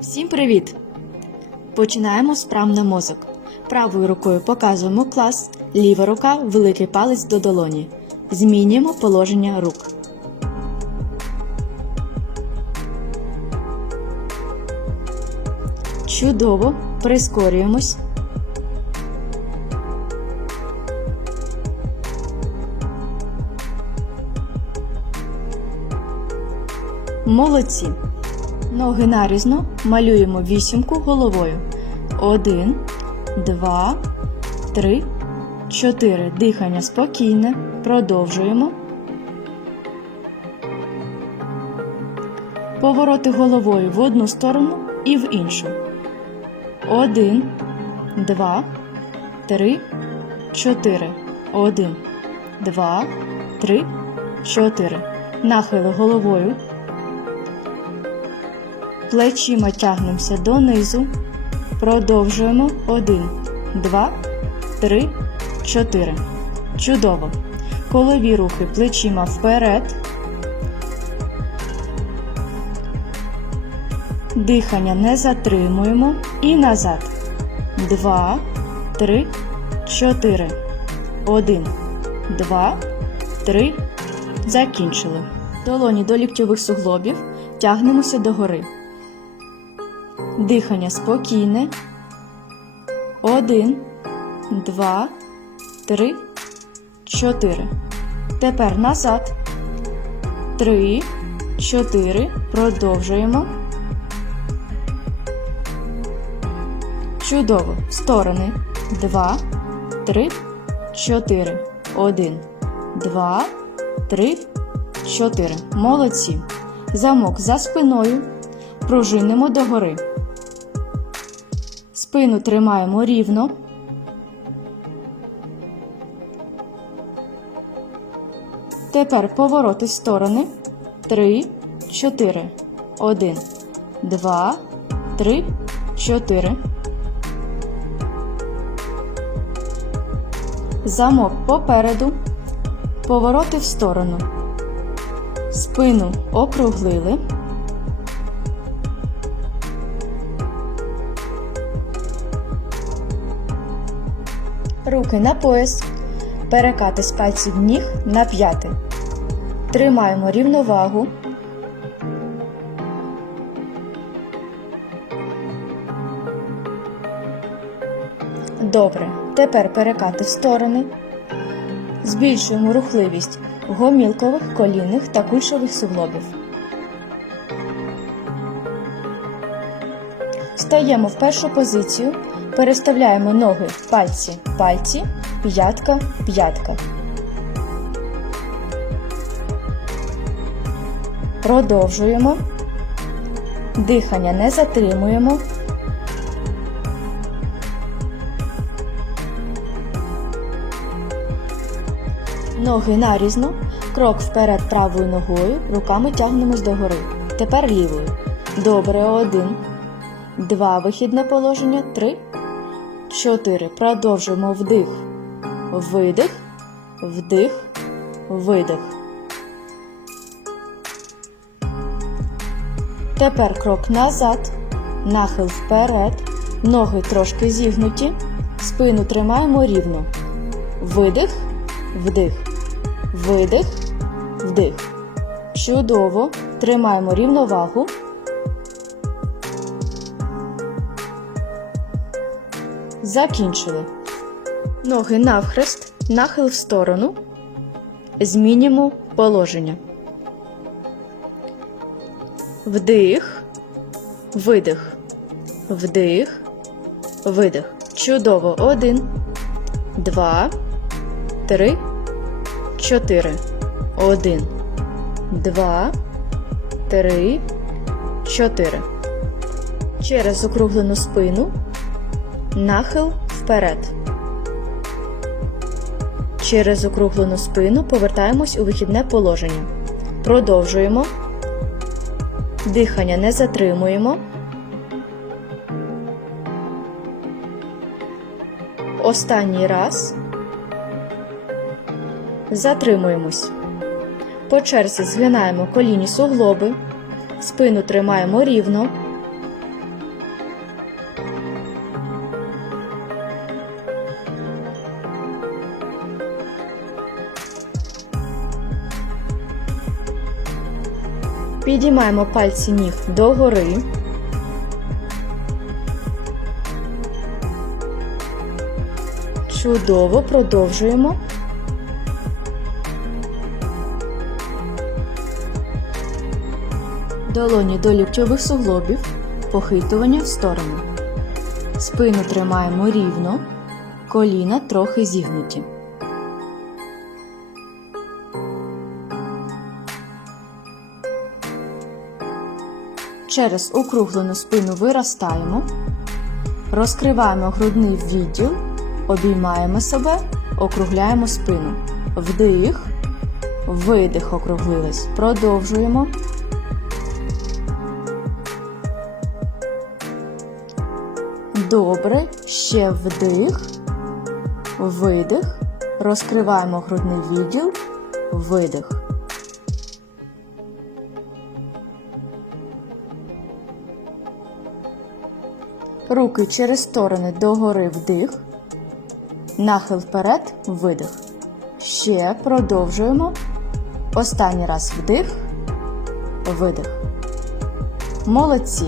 Всім привіт! Починаємо справний мозок. Правою рукою показуємо клас, ліва рука великий палець до долоні. Змінюємо положення рук. Чудово! Прискорюємось. Молодці! Ноги нарізно малюємо вісімку головою. Один, два, три, чотири. Дихання спокійне. Продовжуємо. Повороти головою в одну сторону і в іншу. Один, два, три, чотири. Один, два, три, чотири. Нахили головою Плечима тягнемося донизу. Продовжуємо. Один, два, три, чотири. Чудово. Колові рухи плечима вперед. Дихання не затримуємо. І назад. Два, три, чотири. Один, два, три. Закінчили. Долоні до ліктьових суглобів. Тягнемося догори. Дихання спокійне. Один, два, три, чотири. Тепер назад. Три, чотири. Продовжуємо. Чудово. Сторони. Два, три, чотири. Один, два, три, чотири. Молодці. Замок за спиною. Пружинимо догори. Спину тримаємо рівно. Тепер повороти в сторони. Три, чотири. Один, два, три, чотири. Замок попереду. Повороти в сторону. Спину округлили. Руки на пояс. Перекати з пальців ніг на п'яти. Тримаємо рівновагу. Добре. Тепер перекати в сторони. Збільшуємо рухливість гомілкових, колінних та кульшових суглобів. Стаємо в першу позицію. Переставляємо ноги пальці, пальці, п'ятка, п'ятка. Продовжуємо. Дихання не затримуємо. Ноги нарізно. Крок вперед правою ногою. Руками тягнемось догори. Тепер лівою. Добре, один. Два. Вихідне положення. Три. Чотири. Продовжуємо вдих. Видих. Вдих. Видих. Тепер крок назад. Нахил вперед. Ноги трошки зігнуті. Спину тримаємо рівно. Видих. Вдих. Видих. Вдих. Чудово. Тримаємо рівновагу. Закінчили. Ноги навхрест, нахил в сторону. Змінюємо положення. Вдих, видих, вдих, видих. Чудово. Один, два, три, чотири. Один, два, три, чотири. Через округлену спину. Нахил вперед. Через округлену спину повертаємось у вихідне положення. Продовжуємо. Дихання не затримуємо. Останній раз. Затримуємось. По черзі згинаємо коліні суглоби. Спину тримаємо рівно. Підіймаємо пальці ніг догори. Чудово продовжуємо. Долоні до ліктьових суглобів, похитування в сторону. Спину тримаємо рівно, коліна трохи зігнуті. Через округлену спину виростаємо, розкриваємо грудний відділ, обіймаємо себе, округляємо спину. Вдих, видих округлились. Продовжуємо. Добре, ще вдих, видих, розкриваємо грудний відділ, видих. Руки через сторони догори вдих, нахил вперед, видих. Ще продовжуємо. Останній раз вдих, видих. Молодці.